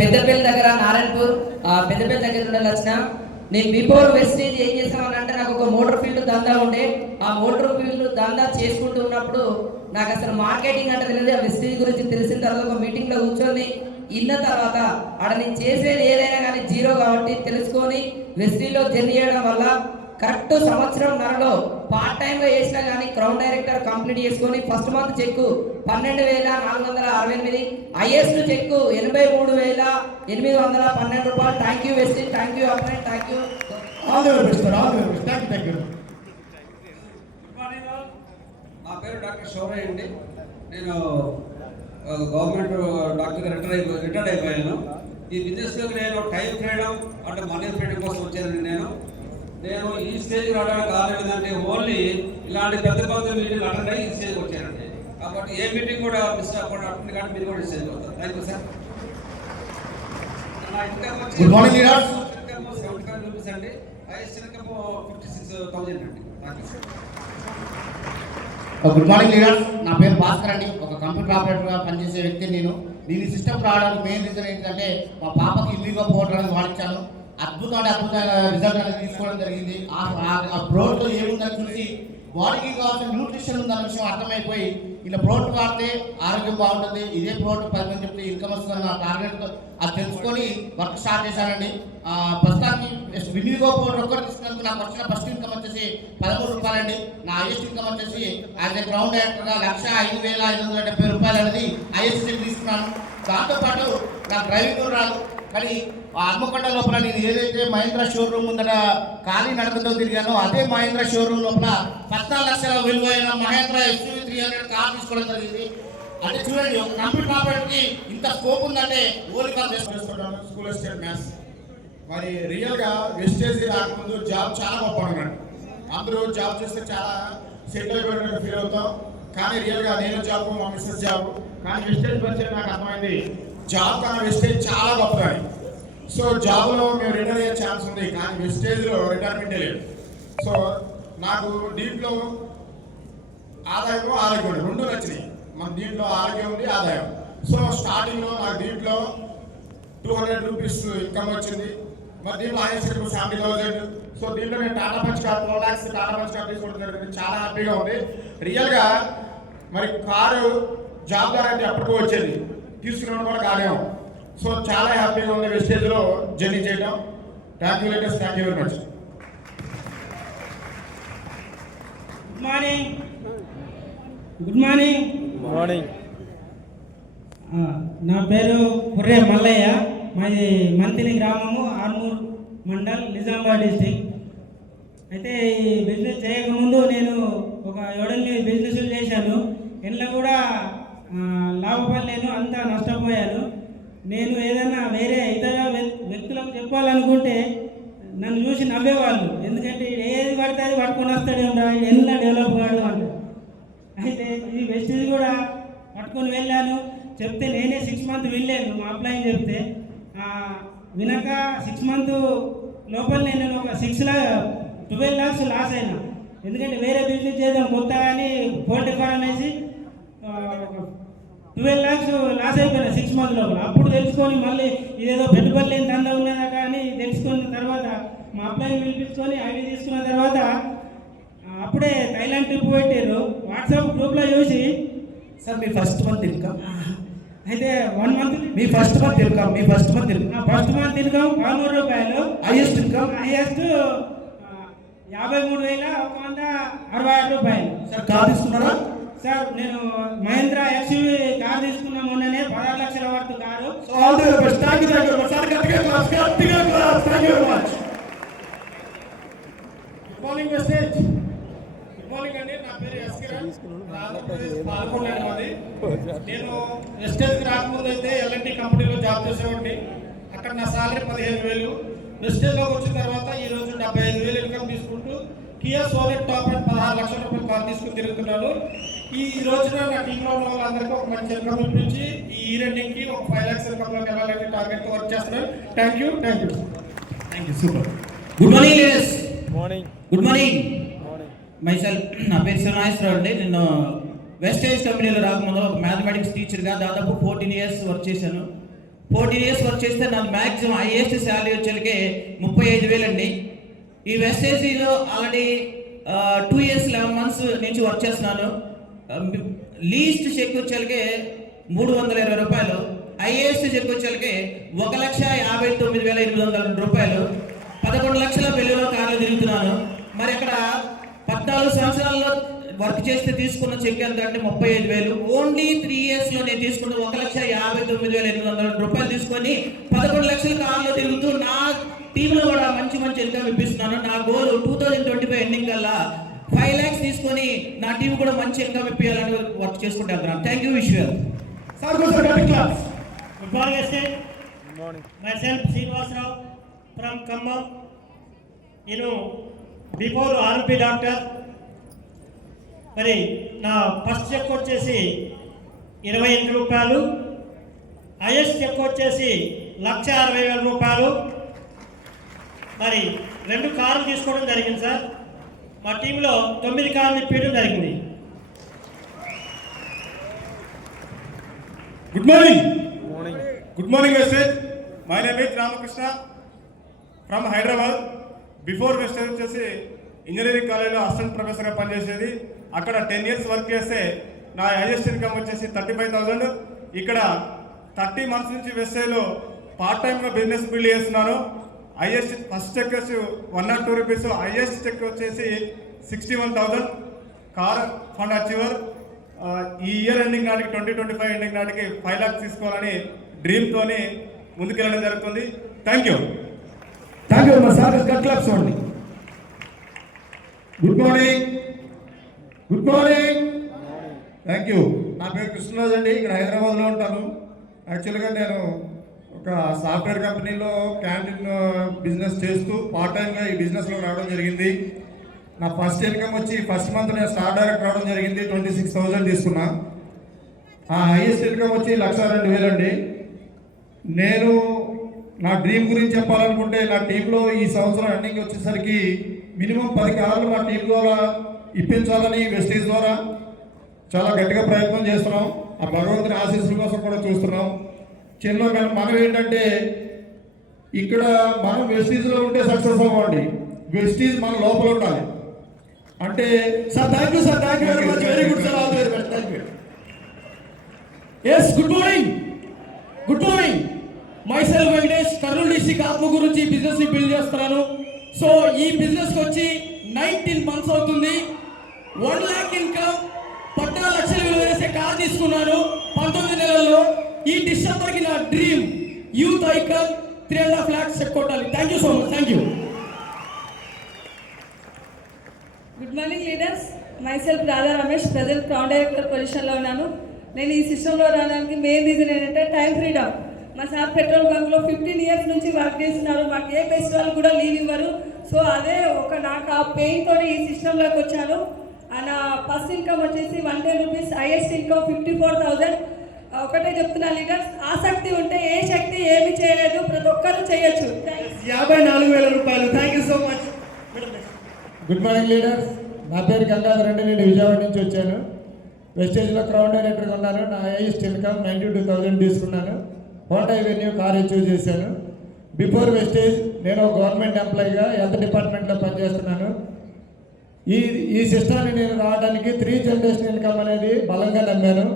పెద్దపల్లి దగ్గర నారాయణపూర్ పెద్దపల్లి దగ్గర నుండి వచ్చిన. నేను బిఫోర్ వెస్టేజ్ ఏం చేసామని అంటే నాకు ఒక మోటార్ ఫీల్డ్ దందా ఉండే. ఆ మోటార్ ఫీల్డ్ దందా చేసుకుంటూ ఉన్నప్పుడు నాకు అసలు మార్కెటింగ్ అంటే తెలియదు. ఆ వెస్టేజ్ గురించి తెలిసిన తర్వాత ఒక మీటింగ్లో కూర్చొని ఇన్న తర్వాత ఆడ నేను చేసేది ఏదైనా కానీ జీరో కాబట్టి తెలుసుకొని వెస్టేజ్లో జర్నీ చేయడం వల్ల కరెక్ట్ సంవత్సరంన్నరలో పార్ట్ టైంగా చేసినా కానీ క్రౌన్ డైరెక్టర్ కంప్లీట్ చేసుకొని first month check 12,468, highest check 83,812 రూపాయలు. Thank you Vestige, thank you upline, thank you. నా పేరు డాక్టర్ శౌర్య అండి. నేను గవర్నమెంట్ డాక్టర్గా రిటైర్డ్ అయిపోయాను. ఈ బిజినెస్లోకి నేను టైం ఫ్రీడమ్ అంటే మనీ ఫ్రీడమ్ కోసం వచ్చానండి. నేను ఈ స్టేజ్కి రావడానికి కారణం ఏంటంటే ఓన్లీ ఇలాంటి పెద్ద పెద్ద మీటింగ్ అటెండ్ అయ్యి ఈ స్టేజ్కి వచ్చానండి. కాబట్టి ఏ మీటింగ్ కూడా మిస్ అవ్వకుండా అటెండ్ కానీ మీరు కూడా స్టేజ్కి వస్తారు. Thank you sir. నా ఇన్కమ్ వచ్చి ₹75 అండి. హైయెస్ట్ ఇన్కమ్ 56,000 అండి. Thank you sir. Good morning leaders. నా పేరు భాస్కర్ అండి. ఒక కంప్యూటర్ ఆపరేటర్గా పనిచేసే వ్యక్తి. నేను సిస్టమ్ రావడానికి మెయిన్ రీజన్ ఏంటంటే మా పాపకి ఇల్లీగా పౌడర్ అనేది వాడించాను. అద్భుతమైన రిజల్ట్ అనేది తీసుకోవడం జరిగింది. ఆ ప్రోడక్ట్లో ఏముందని చూసి బాడీకి కావాల్సిన న్యూట్రిషన్ ఉందన్న విషయం అర్థమైపోయి ఇలా ప్రోడక్ట్ వాడితే ఆరోగ్యం బాగుంటుంది, ఇదే ప్రోడక్ట్ 10 మంది చెప్తే ఇన్కమ్ వస్తుందన్న టార్గెట్ అది తెలుసుకొని వర్క్ స్టార్ట్ చేశానండి. ప్రస్తుతానికి వినియోగ పౌడర్ ఒక్కరు తీసుకున్నందుకు నాకు వచ్చిన ఫస్ట్ ఇన్కమ్ వచ్చేసి ₹13 అండి. నా హైయెస్ట్ ఇన్కమ్ వచ్చేసి యాజ్ ఏ గ్రౌండ్ డైరెక్టర్గా ₹1,05,570 అనేది హైయెస్ట్ తీసుకున్నాను. దాంతోపాటు నాకు డ్రైవింగ్ కూడా రాదు, కానీ హన్మకొండ లోపల నేను ఏదైతే మహేంద్ర షోరూమ్ ముందర ఖాళీ నడకతో తిరిగానో అదే మహేంద్ర షోరూమ్ లోపల 14 లక్షల విలువైన మహేంద్ర SUV 300 కార్ తీసుకోవడం జరిగింది. అంటే చూడండి, ఒక కంప్యూటర్ ఆపరేటర్కి ఇంత స్కోప్ ఉందంటే ఓన్లీ కాల్ చేసుకుంటున్నాను. School assistant maths. మరి రియల్గా వెస్టేజ్ రాకముందు జాబ్ చాలా గొప్ప ఉన్నాడు. అందరూ జాబ్ చేస్తే చాలా సెటిల్ అయిపోయినట్టు ఫీల్ అవుతాం. కానీ రియల్గా నేను జాబ్, మా మిస్సెస్ జాబ్, కానీ వెస్టేజ్ వచ్చేది నాకు అర్థమైంది జాబ్ కన్నా వెస్టేజ్ చాలా గొప్పదని. సో జాబ్లో మేము రిటైర్ అయ్యే ఛాన్స్ ఉంది, కానీ వెస్టేజ్లో రిటైర్మెంటే లేదు. సో నాకు దీంట్లో ఆదాయం ఆరోగ్యం రెండు నచ్చినాయి. మన దీంట్లో ఆరోగ్యం ఉంది, ఆదాయం. సో స్టార్టింగ్లో నాకు దీంట్లో ₹200 ఇన్కమ్ వచ్చింది. మరి దీంట్లో హైయెస్ట్ 70,000. సో దీంట్లో నేను Tata punch car 12 lakhs Tata punch car తీసుకోవడం జరిగింది. చాలా హ్యాపీగా ఉంది. రియల్గా మరి కారు జాబ్ ద్వారా అయితే అప్పటికో వచ్చేది, తీసుకురావడం కూడా కాలేము. సో చాలా హ్యాపీగా ఉంది వెస్టేజ్లో జర్నీ చేయడం. Thank you latest, thank you very much. Good morning. Good morning. Morning. నా పేరు పుర్రే మల్లయ్య. మాది మంతిని గ్రామము, ఆర్మూర్ మండల్, నిజామాబాద్ డిస్టిక్. అయితే ఈ బిజినెస్ చేయకముందు నేను ఒక 7-8 బిజినెస్లు చేశాను. ఇంట్లో కూడా లాభపడలేను, అంతా నష్టపోయాను. నేను ఏదైనా వేరే ఇతర వ్యక్తులకు చెప్పాలనుకుంటే నన్ను చూసి నవ్వేవాళ్ళు. ఎందుకంటే ఏది పడితే అది పట్టుకొని వస్తాడు, ఎంత డెవలప్ కాడు అంట. అయితే ఈ వెస్టేజ్ కూడా పట్టుకొని వెళ్ళాను. చెప్తే నేనే 6 months వెళ్ళాను. మా అప్లైన్ చెప్తే వినక 6 months లోపల నేను ఒక 12 lakhs లాస్ అయినా. ఎందుకంటే వేరే బిజినెస్ చేద్దాం కొత్త కానీ పోల్ట్రీ ఫారం వేసి 12 lakhs లాస్ అయిపోయినా 6 months లోపల. అప్పుడు తెలుసుకొని మళ్ళీ ఇదేదో పెట్టుబడి లేని దందా ఉన్నదట అని తెలుసుకున్న తర్వాత మా అబ్బాయిని పిలిపించుకొని ఐడి తీసుకున్న తర్వాత అప్పుడే థైలాండ్ ట్రిప్ పెట్టారు. వాట్సాప్ గ్రూప్లో చూసి సార్ మీ ఫస్ట్ మంత్ ఇన్కమ్ అయితే 1 month మీ first month income first month income ₹1300. Highest income highest ₹53,166. Sir car తీసుకున్నారా? సార్ నేను మహేంద్ర SUV కార్ తీసుకున్నా మొన్ననే, 16 లక్షల వరకు car. Good morning Vestige. Good morning అండి. నా పేరు ఎస్ కిరణ్. నేను వెస్టేజ్కి రాకముందు అయితే L&T కంపెనీలో జాబ్ చేసేవాడిని. అక్కడ నా సాలరీ 15,000. వెస్టేజ్లోకి వచ్చిన తర్వాత ఈ రోజు 75,000 ఇన్కమ్ తీసుకుంటూ కియా సోనెట్ టాప్ అండ్ 16 లక్షల రూపాయలు కార్ తీసుకుని తిరుగుతున్నాను. ఈ రోజున నా టీంలో ఉన్న వాళ్ళందరికీ ఒక మంచి ఇన్కమ్ ఇప్పించి ఈ రెండింటికి ఒక 5 lakhs ఇన్కమ్లోకి వెళ్ళాలని టార్గెట్తో వర్క్ చేస్తున్నాను. Thank you. Super. Good morning leaders. Morning. Good morning. Myself, నా పేరు శివనాగేశ్వరరావు అండి. నేను వెస్టేజ్ కంపెనీలో రాకముందు ఒక మ్యాథమెటిక్స్ టీచర్గా దాదాపు 14 years వర్క్ చేశాను. 14 ఇయర్స్ వర్క్ చేస్తే నాకు మ్యాక్సిమం హైయెస్ట్ శాలరీ వచ్చేకి 35,000 అండి. ఈ వెస్టేజీలో ఆల్రెడీ 2 ఇయర్స్ 11 మంత్స్ నుంచి వర్క్ చేస్తున్నాను. లీస్ట్ చెక్ వచ్చేకి 320 రూపాయలు, హైయెస్ట్ చెక్ వచ్చేకి 1,59,800 రూపాయలు. 11 లక్షల బిల్లులో కార్లు తిరుగుతున్నాను. మరి అక్కడ 14 సంవత్సరాల్లో వర్క్ చేస్తే తీసుకున్న చెక్ ఎంత అంటే 35,000. ఓన్లీ 3 ఇయర్స్లో నేను తీసుకున్న 1,59,800 రూపాయలు తీసుకొని 11 లక్షల కార్లో తిరుగుతూ నా టీంలో కూడా మంచి ఇన్కమ్ ఇప్పిస్తున్నాను. నా గోల్ 2025 ఎండింగ్ కల్లా 5 lakhs తీసుకొని నా టీం కూడా మంచి ఇన్కమ్ ఇప్పించాలని వర్క్ చేసుకుంటూ వెళ్తున్నాను. థ్యాంక్ యూ విశ్వర్. Good morning, Estate. Good morning. Myself, Srinivasrao from Khammam. Before RP doctor, మరి నా ఫస్ట్ చెక్ వచ్చేసి 28 రూపాయలు, హైయెస్ట్ చెక్ వచ్చేసి 1,60,000 రూపాయలు. మరి 2 కార్లు తీసుకోవడం జరిగింది సార్. మా టీంలో 9 కార్లు ఇప్పించడం జరిగింది. Good morning. Good morning Vestige. My name is Ramakrishna from Hyderabad. Before Vestige వచ్చేసి ఇంజనీరింగ్ కాలేజ్లో అసిస్టెంట్ ప్రొఫెసర్గా పనిచేసేది. అక్కడ 10 ఇయర్స్ వర్క్ చేస్తే నా హైయెస్ట్ ఇన్కమ్ వచ్చేసి 35,000. ఇక్కడ 30 మంత్స్ నుంచి వెస్టేజ్లో పార్ట్ టైమ్గా బిజినెస్ బిల్డ్ చేస్తున్నాను. హైయెస్ట్ ఫస్ట్ చెక్ వచ్చి 102 రూపీస్, హైయెస్ట్ చెక్ వచ్చేసి 61,000. Car fund achiever. ఈ ఇయర్ ఎండింగ్ నాటికి 2025 ఎండింగ్ నాటికి 5 lakhs తీసుకోవాలని డ్రీమ్తోని ముందుకెళ్ళడం జరుగుతుంది. Thank you. Thank you sir. Claps only. Good morning. Good morning. Thank you. నా పేరు కృష్ణరాజు అండి. ఇక్కడ హైదరాబాద్లో ఉంటాను. యాక్చువల్గా నేను ఒక సాఫ్ట్వేర్ కంపెనీలో క్యాంటీన్ బిజినెస్ చేస్తూ పార్ట్ టైమ్గా ఈ బిజినెస్లో రావడం జరిగింది. నా ఫస్ట్ ఇన్కమ్ వచ్చి ఫస్ట్ మంత్ నేను స్టార్ డైరెక్ట్ రావడం జరిగింది. 26,000 తీసుకున్నా. ఆ హైయెస్ట్ ఇన్కమ్ వచ్చి 1,02,000 అండి. నేను నా డ్రీమ్ గురించి చెప్పాలనుకుంటే నా టీంలో ఈ సంవత్సరం ఎండింగ్ వచ్చేసరికి మినిమం 10 కార్లు మా టీం ద్వారా ఇప్పించాలని వెస్టేజ్ ద్వారా చాలా గట్టిగా ప్రయత్నం చేస్తున్నాం. ఆ భగవంతుని ఆశీస్సుల కోసం కూడా చూస్తున్నాం. చిన్న మనం ఏంటంటే ఇక్కడ మనం వెస్టీజ్లో ఉంటే సక్సెస్ అవ్వండి. వెస్టీజ్ మన లోపల ఉండాలి. అంటే sir thank you sir. Thank you very much. Very good sir. All very best. Thank you. Yes good morning. Good morning. Myself Venkatesh, Kurnool district Atmakur నుంచి బిజినెస్ బిల్డ్ చేస్తున్నాను. సో ఈ బిజినెస్ వచ్చి 19 months అవుతుంది. 1 lakh ఇన్కమ్, 14 లక్షలు విలువ చేసే కార్ తీసుకున్నాను 19 నెలల్లో. ఈ డిసెంబర్కి నా dream youth icon 3.5 lakhs check కొట్టాలి. Thank you so much. Thank you. Good morning leaders. Myself Radha Ramesh, present crown director పొజిషన్లో ఉన్నాను. నేను ఈ సిస్టంలో రావడానికి మెయిన్ రీజన్ ఏంటంటే టైం ఫ్రీడమ్. మా సార్ పెట్రోల్ బంక్లో 15 years నుంచి వర్క్ చేస్తున్నారు. మాకు ఏ ఫెస్టివల్ కూడా లీవ్ ఇవ్వరు. సో అదే నాకు ఆ పెయిన్తో ఈ సిస్టంలోకి వచ్చాను. నా ఫస్ట్ ఇన్కమ్ వచ్చేసి 110 రూపీస్, హైయెస్ట్ ఇన్కమ్ 54,000. ఒకటే చెప్తున్నా లీడర్స్, ఆసక్తి ఉంటే ఏ శక్తి ఏమి చేయలేదు, ప్రతి ఒక్కరూ చేయొచ్చు. 54,000 రూపాయలు. Thank you so much. Good morning leaders. నా పేరు గంగాధర్ అండి. నేను విజయవాడ నుంచి వచ్చాను. వెస్టేజ్లో క్రౌన్ డైరెక్టర్గా ఉన్నాను. నా హైయెస్ట్ ఇన్కమ్ 92,000 తీసుకున్నాను. హోండా వెన్యూ కార్ అచీవ్ చేశాను. బిఫోర్ వెస్టేజ్ నేను గవర్నమెంట్ ఎంప్లాయీగా హెల్త్ డిపార్ట్మెంట్లో పనిచేస్తున్నాను. ఈ సిస్టాన్ని నేను రావడానికి 3 జనరేషన్ ఇన్కమ్ అనేది బలంగా నమ్మాను.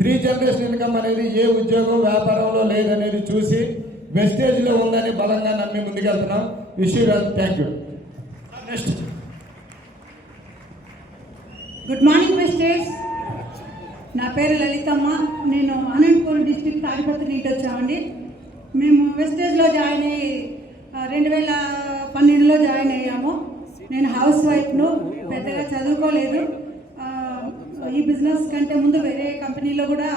3 జనరేషన్ ఇన్కమ్ అనేది ఏ ఉద్యోగం వ్యాపారంలో లేదనేది చూసి వెస్టేజ్లో ఉందని బలంగా నమ్మి ముందుకెళ్తున్నాం. Wish you well. Thank you. Next. Good morning Vestige. నా పేరు లలితమ్మ. నేను అనంతపురం డిస్ట్రిక్ట్ తాడిపత్రి నుంచి వచ్చామండి. మేము వెస్టేజ్లో జాయిన్ అయ్యి 2012లో జాయిన్ అయ్యాము. నేను హౌస్ వైఫ్ను, పెద్దగా చదువుకోలేదు. ఈ బిజినెస్ కంటే ముందు వేరే కంపెనీలో కూడా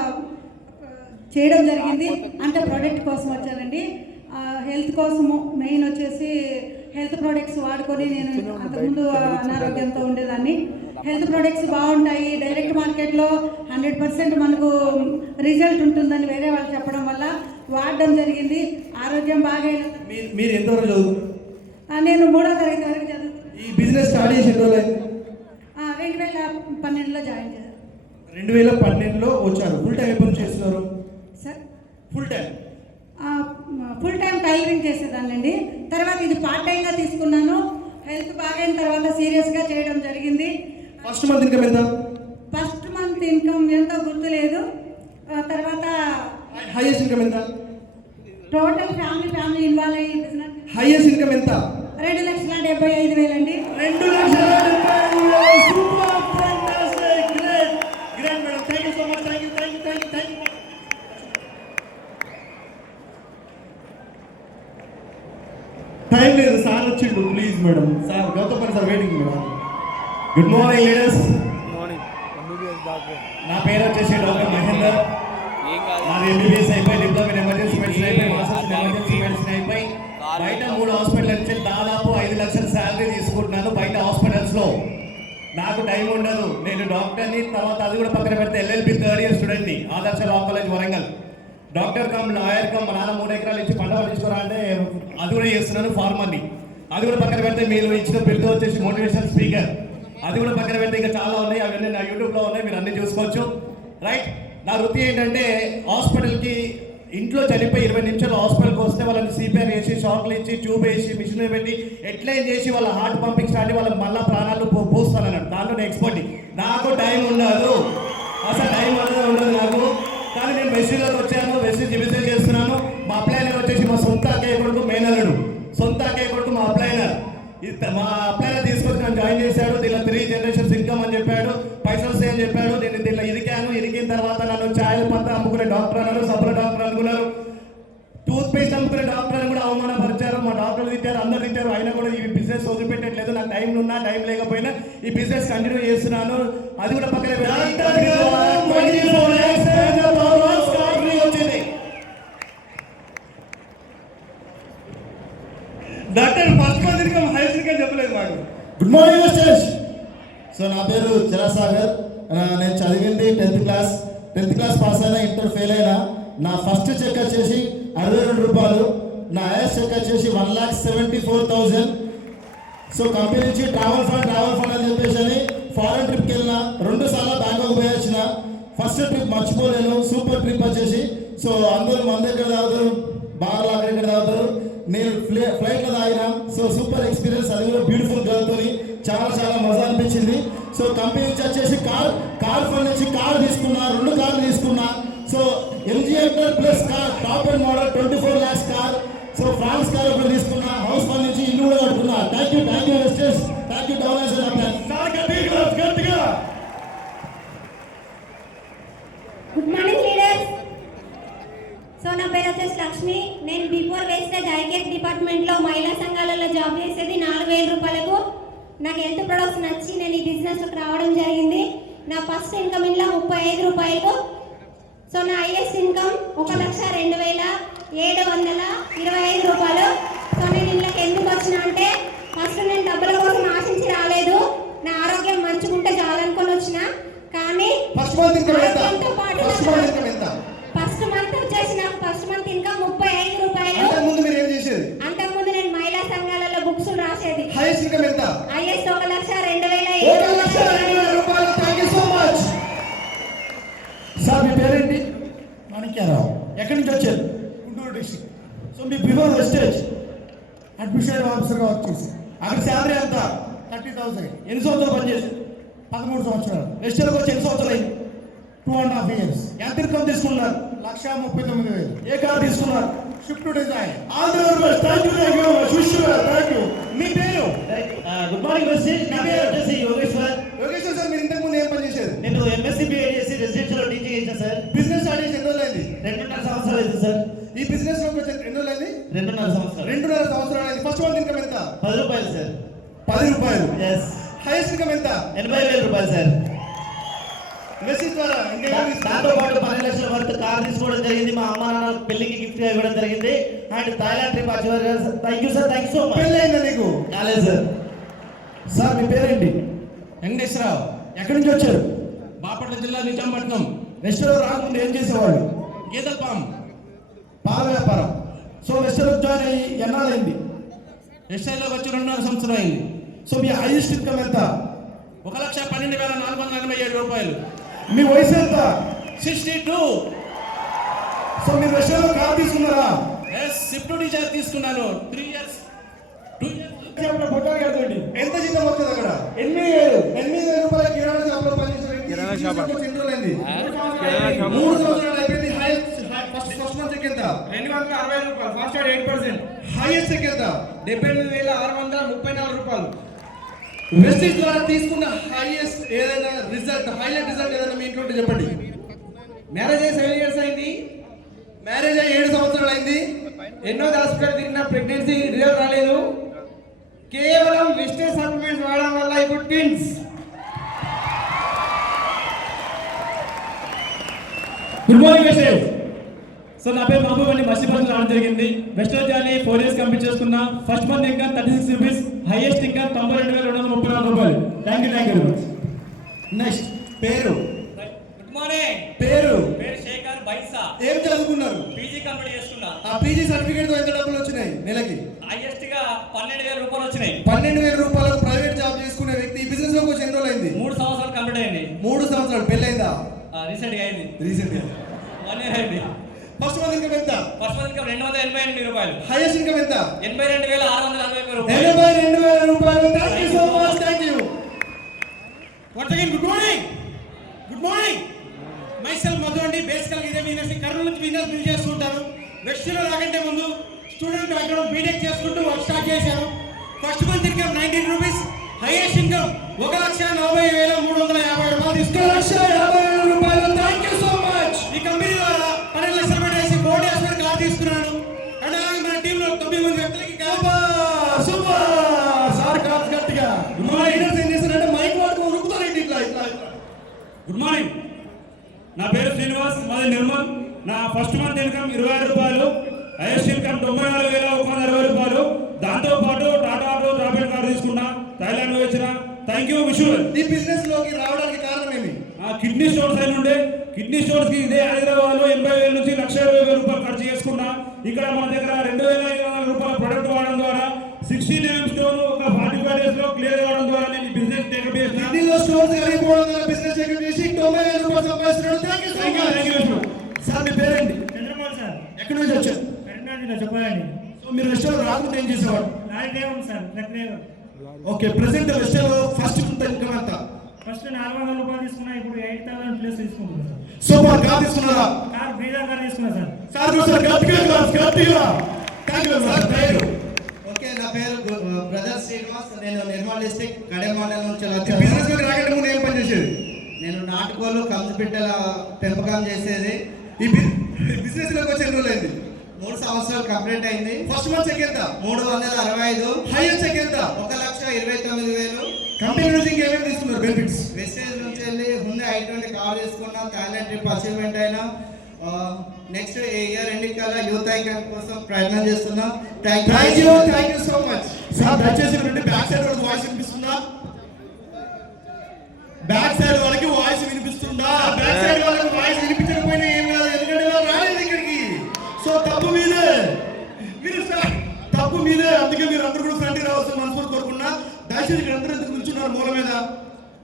చేయడం జరిగింది. అంటే ప్రోడక్ట్ కోసం వచ్చానండి. హెల్త్ కోసము మెయిన్ వచ్చేసి హెల్త్ ప్రోడక్ట్స్ వాడుకొని నేను అంతకుముందు అనారోగ్యంతో ఉండేదాన్ని. హెల్త్ ప్రోడక్ట్స్ బాగుంటాయి, డైరెక్ట్ మార్కెట్లో 100% మనకు రిజల్ట్ ఉంటుందని వేరే వాళ్ళు చెప్పడం వల్ల వాడడం జరిగింది. ఆరోగ్యం బాగా. మీరు ఎంతవరకు చదువుతున్నారు? నేను 3వ తరగతి వరకు చదువుతున్నాను. ఈ బిజినెస్ స్టార్ట్ చేసి ఎన్ని రోజులు? 2012లో జాయిన్ చేశాను. 2012లో వచ్చారు. ఫుల్ టైం ఎప్పుడు చేస్తున్నారు sir? Full time full time tailoring చేసేదాన్నండి. తర్వాత ఇది పార్ట్ టైంగా తీసుకున్నాను. హెల్త్ బాగైన తర్వాత సీరియస్గా చేయడం జరిగింది. ఫస్ట్ మంత్ ఇన్కమ్ ఎంత? ఫస్ట్ మంత్ ఇన్కమ్ ఎంతో గుర్తులేదు. తర్వాత హైయెస్ట్ ఇన్కమ్ ఎంత? టోటల్ ఫ్యామిలీ ఇన్వాల్వ్ అయ్యి బిజినెస్ హైయెస్ట్ ఇన్కమ్ ఎంత? 2,75,000 అండి. 2,75,000. Super, fantastic, great madam. Thank you so much. Thank you. Time లేదు, సార్ వచ్చిండు. Please madam. Sir Gautam sir waiting madam. Good morning leaders. నా పేరు వచ్చేసి డాక్టర్ మహేందర్. నాది MBBS అయిపోయి, డిప్లొమా ఇన్ ఎమర్జెన్సీ మెడిసిన్ అయిపోయి, మాస్టర్స్ ఇన్ ఎమర్జెన్సీ మెడిసిన్ అయిపోయి బయట 3 హాస్పిటల్ నుంచి దాదాపు 5 లక్షల శాలరీ తీసుకుంటున్నాను బయట హాస్పిటల్స్లో. నాకు టైం ఉండదు. నేను డాక్టర్ని, తర్వాత అది కూడా పక్కన పెడితే LLB 3rd ఇయర్ స్టూడెంట్ని, ఆదర్శ law college Warangal. Doctor come lawyer come. మా నాన్న 3 ఎకరాలు ఇచ్చి పంట పండించుకోరా అంటే అది కూడా చేస్తున్నాను. ఫార్మర్ని. అది కూడా పక్కన పెడితే మీరు ఇచ్చిన బిరుదు వచ్చేసి మోటివేషన్ స్పీకర్. అది కూడా పక్కన పెడితే ఇంకా చాలా ఉన్నాయి. అవన్నీ నా యూట్యూబ్లో ఉన్నాయి, మీరు అన్ని చూసుకోవచ్చు. రైట్. నా వృత్తి ఏంటంటే హాస్పిటల్కి ఇంట్లో చనిపోయి 20 నిమిషాలు హాస్పిటల్కి వస్తే వాళ్ళని CPR చేసి, షాక్లు ఇచ్చి, ట్యూబ్ వేసి, మిషన్ పెట్టి ఎట్లయిన్ చేసి వాళ్ళ హార్ట్ పంపింగ్ స్టార్ట్ వాళ్ళకి మళ్ళీ ప్రాణాలు పోస్తానన్నాడు. దాంట్లో నేను ఎక్స్పర్ట్. నాకు టైం ఉండదు, అసలు టైం అనేది ఉండదు నాకు. కానీ నేను వెస్టీలోకి వచ్చాను, వెస్టీ బిజినెస్ చేస్తున్నాను. మా అప్లైనర్ వచ్చేసి మా సొంత అక్కయ్య కొడుకు మేనల్లుడు. సొంత అక్కయ్య కొడుకు మా అప్లైనర్. మా అప్లైనర్ తీసుకొచ్చి నన్ను జాయిన్ చేశాడు. దీనిలో 3 జనరేషన్స్ ఇన్కమ్ అని చెప్పాడు, పైసలు వస్తాయి అని చెప్పాడు. నేను దీనిలో ఇరికిన తర్వాత నన్ను ఛాయలు పంత అమ్ముకునే డాక్టర్ అన్నారు, సబ్బుల డాక్టర్ అనుకున్నారు, టూత్ పేస్ట్ అమ్ముకునే డాక్టర్ అని కూడా అవమానపరిచారు. మా డాక్టర్లు తిట్టారు, అందరు తిట్టారు. అయినా కూడా ఈ బిజినెస్ వదిలిపెట్టట్లేదు. నాకు టైం ఉన్నా టైం లేకపోయినా ఈ బిజినెస్ కంటిన్యూ చేస్తున్నాను. అది కూడా పక్కన వచ్చింది. Doctor first month income highest income చెప్పలేదు మాకు. Good morning misters. సో నా పేరు చిరాసాగర్. నేను చదివింది 10th క్లాస్ పాస్ అయినా, ఇంటర్ ఫెయిల్ అయినా. నా ఫస్ట్ చెక్ వచ్చేసి 62 రూపాయలు. నా హైయెస్ట్ చెక్ వచ్చేసి 1,74,000. సో కంపెనీ నుంచి ట్రావెల్ ఫండ్ అని చెప్పేసి ఫారెన్ ట్రిప్కి వెళ్ళిన. 2 సార్లు బ్యాంకాక్ పోయి వచ్చిన. ఫస్ట్ ట్రిప్ మర్చిపోలేను, సూపర్ ట్రిప్ వచ్చేసి. సో అందరూ మన దగ్గర తాగుతారు, బార్లు అక్కడ తాగుతారు. నేను ఫ్లైట్లో తాగిన. So super experience. అది కూడా బ్యూటిఫుల్ గర్ల్తో చాలా మజా అనిపించింది. సో కంపెనీ నుంచి వచ్చేసి కార్ ఫండ్ నుంచి కార్ తీసుకున్నా, 2 కార్లు తీసుకున్నా. So MG Hector plus car, top and model 24 lakhs car. So Fronx car ఒకటి తీసుకున్నా. హౌస్ ఫండ్ నుంచి ఇల్లు కూడా కట్టుకున్నా. Thank you misters. Thank you donation. Good morning leaders. So నా పేరు వచ్చేసి లక్ష్మి. నేను బిఫోర్ వేస్టేజ్ ఐకేఎస్ డిపార్ట్మెంట్లో మహిళా సంఘాలలో జాబ్ చేసేది. 4,000 రూపాయలకు నాకు హెల్త్ ప్రొడక్ట్స్ నచ్చి నేను ఈ బిజినెస్లోకి రావడం జరిగింది. నా ఫస్ట్ ఇన్కమ్ ఇంట్లో 35 రూపాయలు. సో నా హైయెస్ట్ ఇన్కమ్ 1,02,725 రూపాయలు. సో నేను ఇంట్లోకి ఎందుకు వచ్చిన అంటే ఫస్ట్ నేను డబ్బుల కోసం ఆశించి రాలేదు. నా ఆరోగ్యం మంచిగుంటే చాలనుకొని వచ్చిన. కానీ ఫస్ట్ మంత్ వచ్చేసి నాకు ఫస్ట్ మంత్ ఇన్కమ్ 35 రూపాయలు. అంతకుముందు నేను మహిళా సంఘాలలో బుక్స్ రాసేది. హైయెస్ట్ 1,02,725 రూపాయలు. Thank you so much. Sir మీ పేరేంటి? మాణిక్యారావు. ఎక్కడి నుంచి వచ్చారు? గుంటూరు డిస్ట్రిక్ట్. సో మీ బిఫోర్ వెస్టేజ్ అడ్మినిస్ట్రేటివ్ ఆఫీసర్గా వర్క్ చేసి అక్కడ శాలరీ ఎంత? 30,000. ఎన్ని సంవత్సరాలు పనిచేసి? 13 సంవత్సరాలు. వెస్టేజ్కి వచ్చి ఎన్ని సంవత్సరాలు అయింది? 2.5 years. ఎంత ఇన్కమ్ తీసుకున్నారు? 1,39,000. ఏ కార్ తీసుకున్నారు? Swift Dzire. All the best. Thank you. Thank you. మీ పేరు? Good morning Vestige. నా పేరు వచ్చేసి యోగేశ్వర్. సార్ మీరు ఇంతకు ముందు ఏం పని చేశారు? నేను MSc BA చేసి రెసిడెన్షియల్ టీచింగ్ చేశాను సార్. బిజినెస్ స్టార్ట్ చేసి ఎన్ని రోజులు అయింది? 2.5 సంవత్సరాలు అయింది సార్. ఈ బిజినెస్ లోకి వచ్చి ఎన్ని రోజులు అయింది? 2.5 సంవత్సరాలు. 2.5 సంవత్సరాలు అయింది. ఫస్ట్ మంత్ ఇన్కమ్ ఎంత? 10 రూపాయలు సార్. 10 రూపాయలు. ఎస్. హైయెస్ట్ ఇన్కమ్ ఎంత? 80,000 రూపాయలు సార్. మెసేజ్ ద్వారా దాంతో పాటు 10 లక్షల వరకు కార్ తీసుకోవడం జరిగింది. మా అమ్మ నాన్న పెళ్లికి గిఫ్ట్ ఇవ్వడం జరిగింది. అండ్ థాయిలాండ్ ట్రిప్ వచ్చేవారు. Thank you sir. Thank you so much. పెళ్ళి అయిందా నీకు? కాలేదు సార్. సార్ మీ పేరేంటి? వెంకటేశ్వరరావు. ఎక్కడి నుంచి వచ్చారు? బాపట్ల జిల్లా నిజాంపట్నం. వెస్టర్లో రాకముందు ఏం చేసేవాళ్ళు? గేదెల పాల వ్యాపారం. సో వెస్టర్లో జాయిన్ అయ్యి ఎన్నాళ్ళైంది? ఎస్ఐలోకి వచ్చి 2.5 సంవత్సరం అయింది. సో మీ హైయెస్ట్ ఇన్కమ్ ఎంత? 1,12,447 రూపాయలు. మీ వయసు ఎంత? 62. సో మీరు వెస్టర్లో కార్ తీసుకున్నారా? స్విఫ్ట్ డిజైర్ తీసుకున్నాను 3 ఇయర్స్. ఎంత జీతం వస్తుంది అక్కడ? 8,000 రూపాయల కిరాణా షాప్ లో పనిచేసే వ్యక్తి ఎన్ని రోజులైంది? 3 సంవత్సరాలు అయిపోయింది. ఫస్ట్ మంత్ చెక్ ఎంత? 260 రూపాయలు, ఫాస్ట్ 8%. హైయెస్ట్ చెక్ ఎంత? 78,634 రూపాయలు. వెస్టీజ్ ద్వారా తీసుకున్న హైయెస్ట్ ఏదైనా రిజల్ట్, హైలైట్ రిజల్ట్ ఏదైనా మీ ఇంట్లో ఉంటే చెప్పండి. మ్యారేజ్ అయ్యి 7 ఇయర్స్ అయింది. మ్యారేజ్ అయ్యి 7 సంవత్సరాలు అయింది. ఎన్నో హాస్పిటల్ తిరిగిన ప్రెగ్నెన్సీ రిజల్ట్ రాలేదు. కేవలం వెస్టేజ్ సప్లిమెంట్స్ వాడడం వల్ల ఇప్పుడు twins. Good morning Vestige. So నా పేరు మహబూబ్ అండి, మసిపల్లి రావడం జరిగింది. వెస్టేజ్ జాయిన్ 4 ఇయర్స్ కంప్లీట్ చేసుకున్నా. ఫస్ట్ మంత్ ఇంకా 36 రూపీస్, హైయెస్ట్ ఇంకా 92,234 రూపాయలు. Thank you very much. Next పేరు. Good morning. పేరు శేఖర్ బైసా. ఏం చదువుకున్నారు? పీజీ కంప్లీట్ చేసుకున్నా. ఆ పీజీ సర్టిఫికేట్ తో ఎంత డబ్బులు వచ్చినాయి నెలకి? హైయెస్ట్ గా 12,000 రూపాయలు వచ్చినాయి. 12,000 రూపాయలు ప్రైవేట్ జాబ్ చేసుకునే వ్యక్తి ఈ బిజినెస్ లోకి వచ్చి ఎన్ని రోజులు అయింది? 3 సంవత్సరాలు కంప్లీట్ అయింది. 3 సంవత్సరాలు. పెళ్ళైందా? రీసెంట్ గా అయింది. 1 ఇయర్ అయింది. ఫస్ట్ మంత్ ఇన్కమ్ ఎంత? ఫస్ట్ మంత్ ఇన్కమ్ 288 రూపాయలు. హైయెస్ట్ ఇన్కమ్ ఎంత? 82,641 రూపాయలు. 82,000 రూపాయలు. Thank you so much. Thank you. Once again good morning. Good morning. Myself Madhu అండి. బేసికల్గా ఇదే బిజినెస్, కర్నూలు నుంచి బిజినెస్ బిల్డ్ చేస్తుంటాను. వెస్ట్లో రాకంటే ముందు స్టూడెంట్ బ్యాక్గ్రౌండ్ బీటెక్ చేసుకుంటూ వర్క్ స్టార్ట్ చేశాను. First month income 19 rupees, highest income 1,40,350 రూపాయలు తీసుకున్నాను. 1,50,000 రూపాయలు. Thank you so much. ఈ కంపెనీ ద్వారా 12 లక్షలు పెట్టేసి 4 డేస్ వరకు కార్ తీసుకున్నాను. అండ్ అలాగే మన టీంలో 9 మంది వ్యక్తులకి సూపర్ సార్ కాదు గట్టిగా. లీడర్స్ ఏం చేస్తారంటే మైక్ వాడుతూ ఉరుకుతారు ఇట్లా ఇట్లా. Good morning. నా పేరు శ్రీనివాస్, మాది నిర్మల్. నా ఫస్ట్ మంత్ ఇన్కమ్ 26 రూపాయలు, హైయెస్ట్ ఇన్కమ్ 94,160 రూపాయలు. దాంతో పాటు టాటా ఆటో ట్రాఫిక్ కార్ తీసుకున్నా, థైలాండ్ వచ్చిన. Thank you visual. ఈ బిజినెస్ లోకి రావడానికి కారణం ఏమి? కిడ్నీ స్టోన్స్ అయిన ఉండే కిడ్నీ స్టోన్స్ కి ఇదే హైదరాబాద్ లో 80,000 నుంచి 1,20,000 రూపాయలు ఖర్చు చేసుకున్నా. ఇక్కడ మన దగ్గర 2,500 రూపాయల ప్రొడక్ట్ వాడడం ద్వారా 16 mm స్టోన్ ఒక 45 డేస్ లో క్లియర్ కావడం ద్వారా నేను బిజినెస్ టేకప్ చేసిన. కిడ్నీలో స్టోన్స్ కలిగిపోవడం ద్వారా బిజినెస్ టేకప్ చేసి 90,000 రూపాయలు సంపాదిస్తున్నాడు. Thank you so much. Sir మీ పేరేంటి? చంద్రమోహన్ సార్. ఎక్కడి నుంచి వచ్చారు? కరీంనగర్ చెప్పాలండి. సో మీరు రెస్టారెంట్ రాకుండా ఏం చేసేవాడు? లారీ ఉంది sir, truck driver. Okay, present restaurant first income ఎంత? ఫస్ట్ 400 రూపాయలు తీసుకున్నా, ఇప్పుడు 8,000 ప్లస్ తీసుకుంటున్నా సార్. సూపర్. కార్ తీసుకున్నారా? కార్ బ్రీజర్ కార్ తీసుకున్నా సార్. సార్ గట్టిగా. Thank you sir. పేరు? ఓకే, నా పేరు బ్రదర్ శ్రీనివాస్. నేను నిర్మల్ డిస్ట్రిక్ట్ కడెం మండలం నుంచి వచ్చాను. బిజినెస్ లోకి రాకంటే ముందు ఏం పని చేసేది? నేను నాటుకోళ్ళు, కందిపిట్టల పెంపకం చేసేది. ఈ బిజినెస్ లోకి వచ్చి ఎన్ని రోజులు అయింది? 3 సంవత్సరాలు కంప్లీట్ అయింది. ఫస్ట్ మంత్ చెక్ ఎంత? 365. హైయెస్ట్ చెక్ ఎంత? 1,29,000. కంపెనీ నుంచి ఇంకేమేమి తీసుకున్నారు బెనిఫిట్స్? వెస్టేజ్ నుంచి వెళ్ళి హుండా i20 కార్ తీసుకున్నా, థాయిలాండ్ ట్రిప్ అచీవ్మెంట్ అయినా. నెక్స్ట్ ఇయర్ ఎండింగ్ కల్లా యూత్ ఐకాన్ కోసం ప్రయత్నం చేస్తున్నా. Thank you so much. Sir దయచేసి నుండి బ్యాక్ సైడ్ వాళ్ళకి వాయిస్ వినిపిస్తుందా? బ్యాక్ సైడ్ వాళ్ళకి వాయిస్ వినిపిస్తుందా? బ్యాక్ సైడ్ వాళ్ళకి వాయిస్ వినిపించకపోయినా ఏం కాదు, ఎందుకంటే వాళ్ళు రాలేదు ఇక్కడికి. సో తప్పు మీదే, మీరు తప్పు మీదే. అందుకే మీరు అందరూ కూడా ఫ్రంట్కి రావాల్సిన మనస్ఫూర్తి కోరుకున్నా. దయచేసి ఇక్కడ అందరూ ఎందుకు కూర్చున్నారు మూల మీద?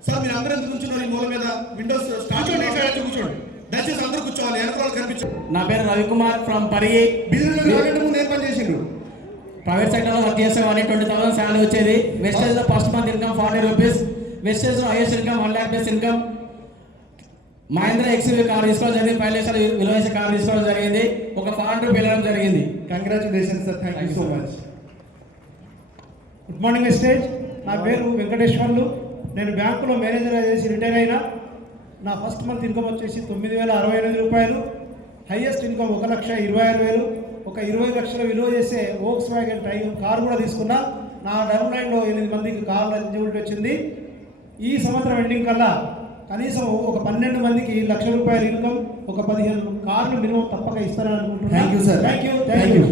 సార్ మీరు అందరూ ఎందుకు కూర్చున్నారు ఈ మూల మీద? విండోస్ స్టార్ట్ చేసి కూర్చోండి. దయచేసి అందరూ కూర్చోవాలి, వెనకాల కనిపించు. నా పేరు రవికుమార్ ఫ్రమ్ పరిగి. బిజినెస్ రాకంటే ముందు ఏం పని చేసిండ్రు? ప్రైవేట్ సెక్టర్లో వర్క్ చేసేవాడిని. 20,000 శాలరీ వచ్చేది. వెస్టేజ్లో ఫస్ట్ మంత్ ఇన్కమ్ 40 రూపీస్, వెస్టేజ్లో highest income 1 lakh plus income. Mahindra XUV car తీసుకోవడం జరిగింది. 5 లక్షల విలువ చేసే కార్ తీసుకోవడం జరిగింది. ఒక 400 వెళ్ళడం జరిగింది. Congratulation sir. Thank you so much. Good morning Vestige. నా పేరు వెంకటేశ్వర్లు. నేను బ్యాంకులో మేనేజర్ చేసి రిటైర్ అయినా. నా ఫస్ట్ మంత్ ఇన్కమ్ వచ్చేసి 9,068 రూపాయలు, హైయెస్ట్ ఇన్కమ్ 1,26,000. ఒక 20 లక్షల విలువ చేసే వోక్స్ వ్యాగన్ టైగర్ కార్ కూడా తీసుకున్నా. నా డౌన్ లైన్లో 8 మందికి కార్లు ఎలిజిబిలిటీ వచ్చింది. ఈ సంవత్సరం ఎండింగ్ కల్లా కనీసం ఒక 12 మందికి 1,00,000 రూపాయల ఇన్కమ్, ఒక 15 కార్లు మినిమం తప్పక ఇస్తారని అనుకుంటున్నాను. Thank you sir. Thank you.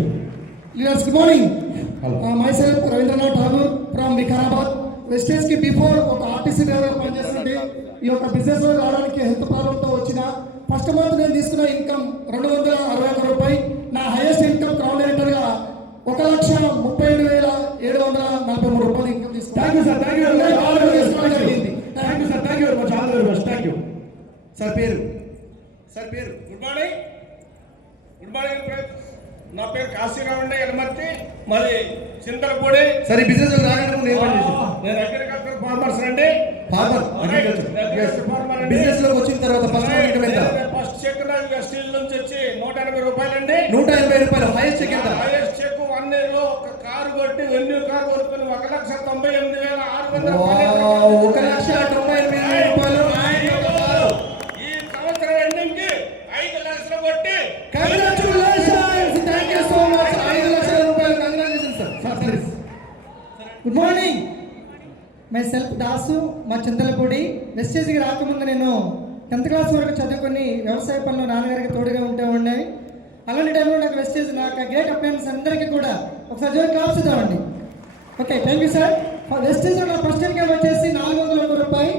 Leaders good morning. Myself Rabindranath Tagore from Vikarabad. వెస్టేజ్కి బిఫోర్ ఒక ఆర్టీసీ డ్రైవర్గా పనిచేస్తుంటే ఈ యొక్క బిజినెస్లో రావడానికి హెల్త్ ప్రాబ్లంతో వచ్చిన. ఫస్ట్ మంత్ నేను తీసుకున్న ఇన్కమ్ 261 రూపాయలు. నా హైయెస్ట్ ఇన్కమ్ క్రౌన్ డైరెక్టర్గా 1,37,743 రూపాయలు ఇన్కమ్ తీసుకున్నాను. Thank you sir. Thank you. జరిగింది. Thank you sir. Thank you very much. All the very best. Thank you sir. పేరు? సార్ పేరు? Good morning. Good morning friends. నా పేరు కాశీరావు అండి ఎడమర్తి, మాది చింతలపూడి. సరే ఈ బిజినెస్ రాగానే ముందు ఏం పని చేశారు? నేను అగ్రికల్చర్ ఫార్మర్స్ అండి. బిజినెస్ లోకి వచ్చిన తర్వాత ఫస్ట్ చెక్ స్టీల్ నుంచి వచ్చి 180 రూపాయలండి. 180 రూపాయలు హైయెస్ట్ చెక్ ఎంత? హైయెస్ట్ చెక్ 1 ఇయర్ లో ఒక కారు కొట్టి వెన్యూ కారు కొనుక్కుని 1,98,600 రూపాయలు. ఈ సంవత్సరం ఎండింగ్ కి 5 లక్షలు కొట్టి congratulations, thank you so much. 5 లక్షల రూపాయలు. Congratulations sir. Good morning, my self Dasu, మా చింతలపూడి. వెస్టేజ్కి రాకముందు నేను 10th క్లాస్ వరకు చదువుకొని వ్యవసాయ పనులు నాన్నగారికి తోడుగా ఉండే. అలాంటి టైంలో నాకు వెస్టేజ్, నాకు గ్రేట్ అప్లయన్స్ అందరికీ కూడా ఒకసారి జోరు క్లాప్స్ ఇద్దామండి. Okay, thank you sir. వెస్టేజ్లో నా ఫస్ట్ ఇన్కమ్ వచ్చేసి 401 రూపాయి,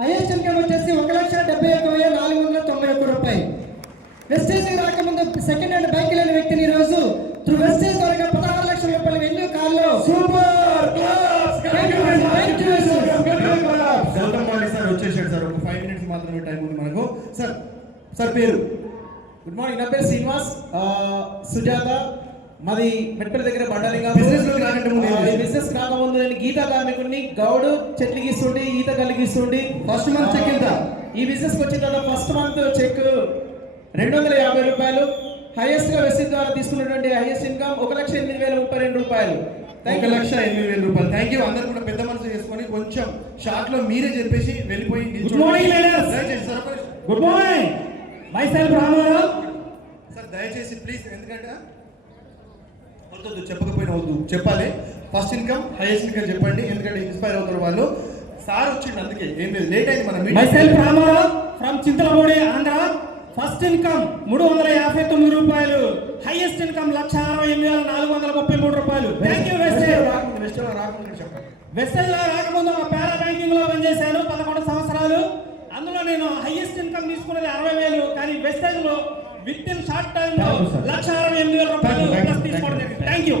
హైయెస్ట్ ఇన్కమ్ వచ్చేసి 1,71,491 రూపాయి. వెస్టేజ్కి రాకముందు సెకండ్ హ్యాండ్ బైక్ లేని వ్యక్తిని ఈరోజు త్రూ వెస్టేజ్ ద్వారా 16 లక్షల రూపాయలు వెన్యూ కార్లో. Super class. Gautam Bali sir వచ్చేసాడు సార్. ఒక 5 minutes మాత్రమే టైం ఉంది మనకు. సార్ పేరు? గుడ్ మార్నింగ్, నా పేరు శ్రీనివాస్, సుజాత, మాది మెట్పల్లి దగ్గర బండాలింగా. బిజినెస్ లో రాకంటే ముందు బిజినెస్ కాకముందు నేను గీతా కార్మికుడిని. గౌడు చెట్లు గీస్తుండి, ఈత కలిగిస్తుండి. ఫస్ట్ మంత్ చెక్ ఎంత? ఈ బిజినెస్ వచ్చిన తర్వాత ఫస్ట్ మంత్ చెక్ 250 రూపాయలు. హైయెస్ట్ గా వెస్టేజ్ ద్వారా తీసుకున్నటువంటి హైయెస్ట్ ఇన్కమ్ 1,08,032 రూపాయలు. 1,08,000 రూపాయలు. Thank you. అందరు కూడా పెద్ద మనసు చేసుకొని కొంచెం షార్ట్ లో మీరే చెప్పేసి వెళ్ళిపోయి. Good morning leaders. Good morning, myself Ramarao. Sir దయచేసి ప్లీజ్, ఎందుకంటే వద్దు చెప్పకపోయినా వద్దు, చెప్పాలి. ఫస్ట్ ఇన్కమ్ హైయెస్ట్ ఇన్కమ్ చెప్పండి, ఎందుకంటే ఇన్స్పైర్ అవుతారు వాళ్ళు. సార్ వచ్చిండు, అందుకే ఏం లేదు, లేట్ అయింది. మన myself Ramarao from Chintalapudi, Andhra. First income 359 రూపాయలు, హైయెస్ట్ ఇన్కమ్ 1,68,433 రూపాయలు. Thank you wastage. వెస్టేజ్ లో రాకముందు పారా బ్యాంకింగ్ లో పనిచేశాను 11 సంవత్సరాలు. అందులో నేను హైయెస్ట్ ఇన్కమ్ తీసుకున్నది 60,000, కానీ వెస్టేజ్ లో విత్ ఇన్ షార్ట్ టైం లో 1,68,000 రూపాయలు ప్లస్ తీసుకోవడం జరిగింది. Thank you.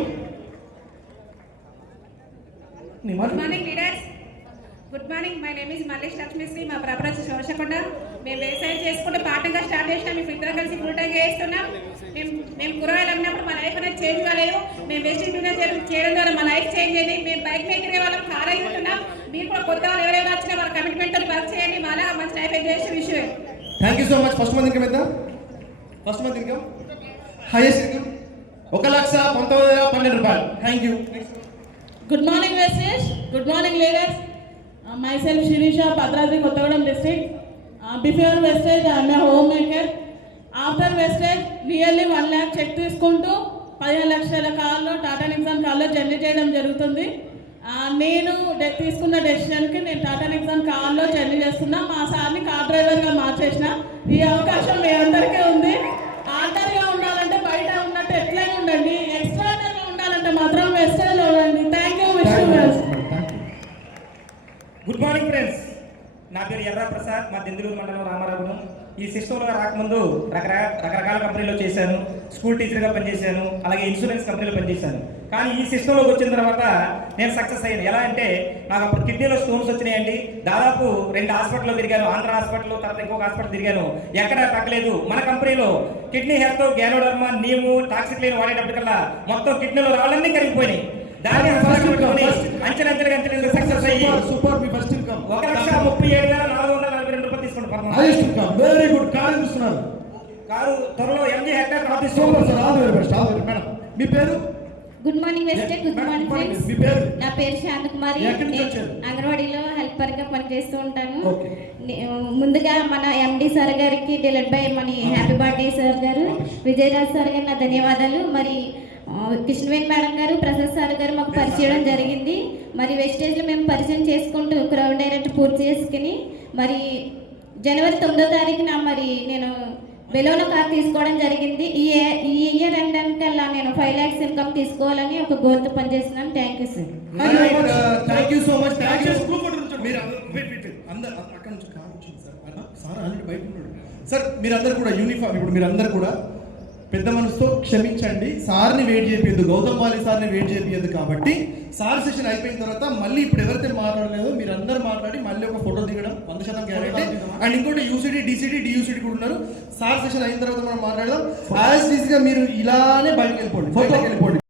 Good morning leaders. Good morning, my name is Mallesh Lakshmisri, మా ప్రాపర్ శోషకొండ. మేము వ్యవసాయం చేసుకుంటే పార్టీగా స్టార్ట్ చేసినాం. మేము ఇద్దరం కలిసి ఫుల్ టైం చేస్తున్నాం. మేము కూరగాయలు అమ్మినప్పుడు మా లైఫ్ అనేది చేంజ్ కాలేదు. మేము వెస్టింగ్ బిజినెస్ చేయడం ద్వారా మా లైఫ్ చేంజ్ అయింది. మేము బైక్ మీద తిరిగే వాళ్ళం కార్ అయి ఉంటున్నాం. మీరు కూడా కొత్త వాళ్ళు ఎవరైనా వచ్చినా వాళ్ళ కమిట్మెంట్ వర్క్ చేయండి. మాలా మంచి లైఫ్ ఎంజాయ్ చేసే విషయం. Thank you so much. First month income ఎంత? First month income highest income 1,19,012 రూపాయలు. Thank you. Good morning Vestige. Good morning leaders. Myself Sirisha, Bhadradri Kothagudem district. Before Vestige I'm a home maker. After Vestige really 1 lakh check తీసుకుంటూ 15 లక్షల కార్లో, టాటా నిక్సాన్ కార్లో journey చేయడం జరుగుతుంది. నేను తీసుకున్న డెసిషన్కి నేను టాటా నిక్సాన్ కార్లో జర్నీ చేస్తున్నా. మా సార్ని కార్ డ్రైవర్గా మార్చేసిన. ఈ అవకాశం మీ అందరికీ ఉంది. ఆర్డర్గా ఉండాలంటే బయట ఉన్నట్టు ఎట్లయినా ఉండండి, ఎక్స్ట్రాడనరీగా ఉండాలంటే మాత్రం వెస్టేజ్లో ఉండండి. Thank you. Good morning friends, నా పేరు ఎర్రా ప్రసాద్, మా దెందులూరు మండలం రామారావును. ఈ సిస్టంలో రాకముందు రకరకాల కంపెనీలో చేశాను. స్కూల్ టీచర్గా పనిచేశాను, అలాగే ఇన్సూరెన్స్ కంపెనీలో పనిచేశాను. కానీ ఈ సిస్టంలోకి వచ్చిన తర్వాత నేను సక్సెస్ అయ్యాను. ఎలా అంటే నాకు అప్పుడు కిడ్నీలో స్టోన్స్ వచ్చినాయండి. దాదాపు 2 హాస్పిటల్లో తిరిగాను. ఆంధ్ర హాస్పిటల్, తర్వాత ఇంకొక హాస్పిటల్ తిరిగాను. ఎక్కడా తగ్గలేదు. మన కంపెనీలో కిడ్నీ హెల్త్, గ్యానోడర్మా, నీము, టాక్సిక్లైన్ వాడేటప్పటికల్లా మొత్తం కిడ్నీలో రాళ్ళన్నీ కరిగిపోయినాయి. దాన్ని అంచెలంచెలుగా సక్సెస్ అయ్యి సూపర్. మీ ఫస్ట్ ఇన్కమ్ 1,37,442 రూపాయలు తీసుకుంటాను. Very good. కారు చూస్తున్నారు. కారు త్వరలో MG Hector super sir. All the very best. Madam మీ పేరు? Good morning Vestige. Good morning friends. మీ పేరు? నా పేరు శాంతకుమారి. అంగన్వాడీలో హెల్పర్గా పనిచేస్తూ ఉంటాను. ముందుగా మన MD సార్ గారికి, డెలివరీ బై మన హ్యాపీ బర్త్డే సార్ గారు, విజయరాజ్ సార్ గారు నా ధన్యవాదాలు. మరి కృష్ణవేణి మేడం గారు, ప్రసాద్ సార్ గారు మాకు పరిచయం జరిగింది. మరి వెస్టేజ్లో మేము పరిచయం చేసుకుంటూ క్రౌడ్ డైరెక్ట్ పూర్తి చేసుకుని మరి జనవరి 9వ తారీఖున మరి నేను బెలోనో కార్ తీసుకోవడం జరిగింది. ఈ ఇయర్ ఎండకల్లా నేను 5 lakhs ఇన్కమ్ తీసుకోవాలని ఒక గోల్తో పనిచేస్తున్నాను. Thank you sir. Thank you so much. Thank you. మీరు అందరూ అక్కడ నుంచి కార్ వచ్చింది సార్. సార్ ఆల్రెడీ బయట ఉన్నాడు సార్. మీరందరూ కూడా యూనిఫామ్, ఇప్పుడు మీరందరూ కూడా పెద్ద మనసుతో క్షమించండి. సార్ని వెయిట్ చేయొద్దు, గౌతమ్ వాలి సార్ని వెయిట్ చేయొద్దు. కాబట్టి సార్ సెషన్ అయిపోయిన తర్వాత మళ్ళీ ఇప్పుడు ఎవరైతే మాట్లాడలేదో మీరు అందరూ మాట్లాడి మళ్ళీ ఒక ఫోటో దిగడం 100% గ్యారెంటీ. అండ్ ఇంకోటి యూసిటీ, డిసిటీ, డియూసిటీ కూడా ఉన్నారు. సార్ సెషన్ అయిన తర్వాత మనం మాట్లాడదాం. యాజ్ ఈజీగా మీరు ఇలానే బయటకు వెళ్ళిపోండి.